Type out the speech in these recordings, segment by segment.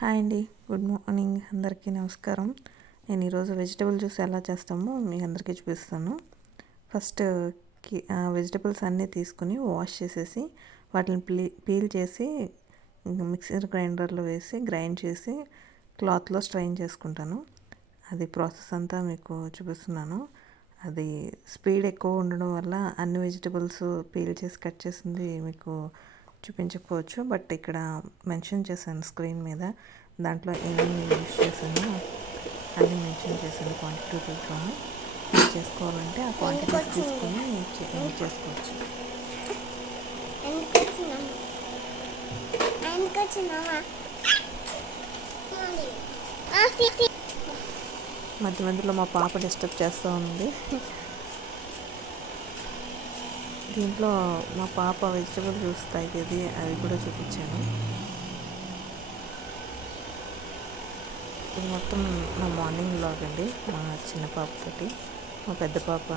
Hi అండి, good morning అందరికీ నమస్కారం. నేను ఈరోజు వెజిటబుల్ జ్యూస్ ఎలా చేస్తామో మీ అందరికీ చూపిస్తాను. ఫస్ట్ వెజిటబుల్స్ అన్నీ తీసుకుని వాష్ చేసేసి వాటిని పీల్ చేసి మిక్సర్ గ్రైండర్లో వేసి గ్రైండ్ చేసి క్లాత్లో స్ట్రైన్ చేసుకుంటాను. అది ప్రాసెస్ అంతా మీకు చూపిస్తున్నాను. అది స్పీడ్ ఎక్కువ ఉండడం వల్ల అన్ని వెజిటబుల్స్ పీల్ చేసి కట్ చేసింది మీకు చూపించకపోవచ్చు, బట్ ఇక్కడ మెన్షన్ చేశాను స్క్రీన్ మీద. దాంట్లో ఏమేమి యూజ్ చేశానో అన్నీ మెన్షన్ చేశాను. క్వాంటిటీతోనే చేసుకోవాలంటే ఆ క్వాంటిటీస్ తీసుకొని చేసుకోవచ్చు. మధ్య మధ్యలో మా పాప డిస్టర్బ్ చేస్తూ ఉంది. దీంట్లో మా పాప వెజిటబుల్ జ్యూస్ తాగేది అది కూడా చూపించాను. ఇది మొత్తం మా మార్నింగ్ వ్లాగ్ అండి. మా చిన్న పాపతోటి. మా పెద్ద పాప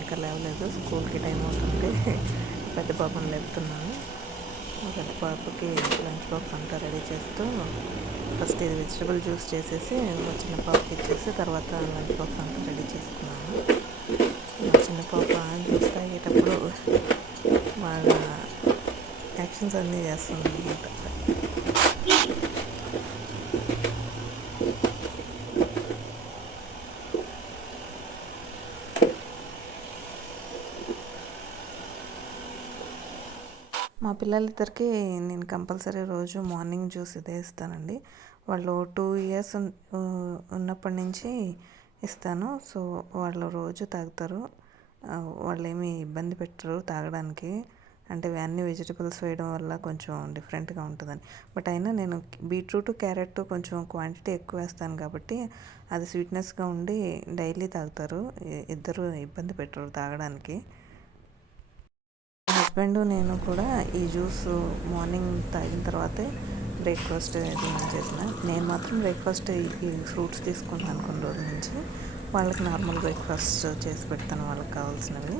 ఇంకా లేవలేదు, స్కూల్కి టైం అవుతుంది. పెద్ద పాపను లేపుతున్నాను. మా పెద్ద పాపకి లంచ్ బాక్స్ అంతా రెడీ చేస్తూ ఫస్ట్ ఇది వెజిటబుల్ జ్యూస్ చేసేసి మా చిన్న పాపకి ఇచ్చేసి తర్వాత లంచ్ బాక్స్ అంతా రెడీ చేసుకున్నాను. మా చిన్న పాప జ్యూస్ తాగేటప్పుడు బాగా యాక్షన్స్ అన్నీ చేస్తుంది అన్నమాట. మా పిల్లలిద్దరికి నేను కంపల్సరీ రోజు మార్నింగ్ జ్యూస్ ఇదే ఇస్తానండి. వాళ్ళు 2 years ఉన్నప్పటి నుంచి ఇస్తాను. సో వాళ్ళు రోజు తాగుతారు. వాళ్ళు ఏమీ ఇబ్బంది పెట్టరు తాగడానికి. అంటే అన్ని వెజిటబుల్స్ వేయడం వల్ల కొంచెం డిఫరెంట్గా ఉంటుందని. బట్ అయినా నేను బీట్రూట్, క్యారెట్ కొంచెం క్వాంటిటీ ఎక్కువ వేస్తాను కాబట్టి అది స్వీట్నెస్గా ఉండి డైలీ తాగుతారు. ఇద్దరు ఇబ్బంది పెట్టరు తాగడానికి. హస్బెండ్ నేను కూడా ఈ జ్యూస్ మార్నింగ్ తాగిన తర్వాతే బ్రేక్ఫాస్ట్ చేసిన. నేను మాత్రం బ్రేక్ఫాస్ట్ ఈ ఫ్రూట్స్ తీసుకుంటాను కొన్ని రోజుల నుంచి. వాళ్ళకి నార్మల్ బ్రేక్ఫాస్ట్ చేసి పెడతాను వాళ్ళకి కావాల్సినవి.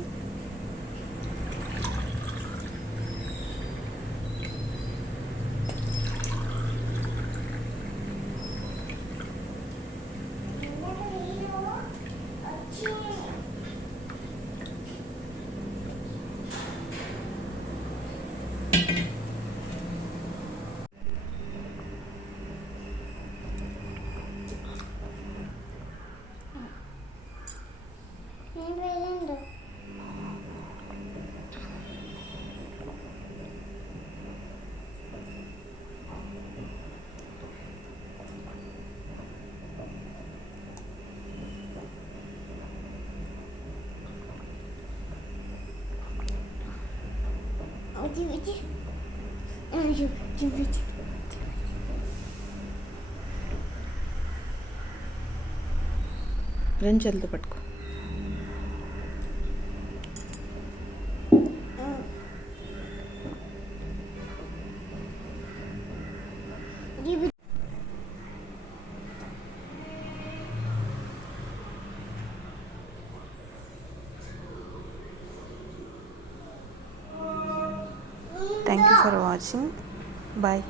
రెండు చేతులతో పట్టుకో. Thank you for watching. Bye.